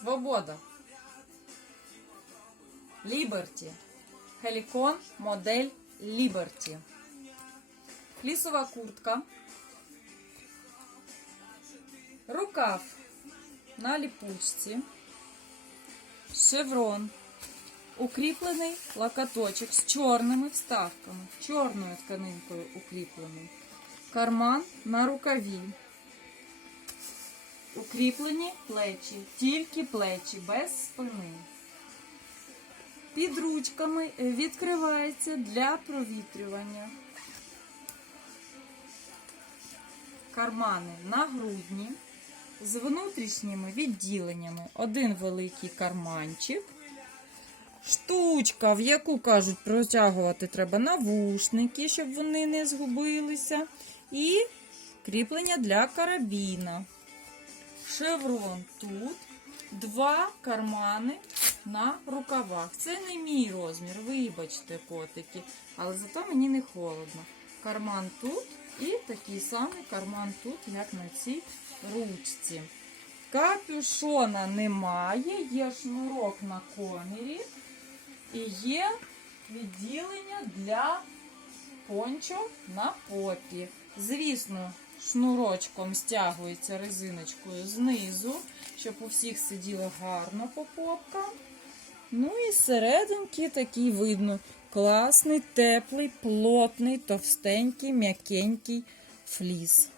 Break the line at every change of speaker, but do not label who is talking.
Свобода. Ліберті. Хелікон модель Ліберті. Флісова куртка. Рукав на ліпучці. Шеврон. Укріплений лакаточок з чорними вставками. Чорною тканинкою укріплений. Карман на рукаві. Укріплені плечі, тільки плечі, без спини. Під ручками відкривається для провітрювання. Кармани на грудні з внутрішніми відділеннями. Один великий карманчик. Штучка, в яку кажуть, протягувати треба навушники, щоб вони не згубилися. І кріплення для карабіна. Шеврон тут. Два кармани на рукавах. Це не мій розмір, вибачте, котики. Але зато мені не холодно. Карман тут і такий самий карман тут, як на цій ручці. Капюшона немає, є шнурок на комірі і є відділення для пончо на попі. Звісно, шнурочком стягується резиночкою знизу, щоб у всіх сиділа гарно по попкам. Ну і серединки такий видно. Класний, теплий, плотний, товстенький, м'якенький фліс.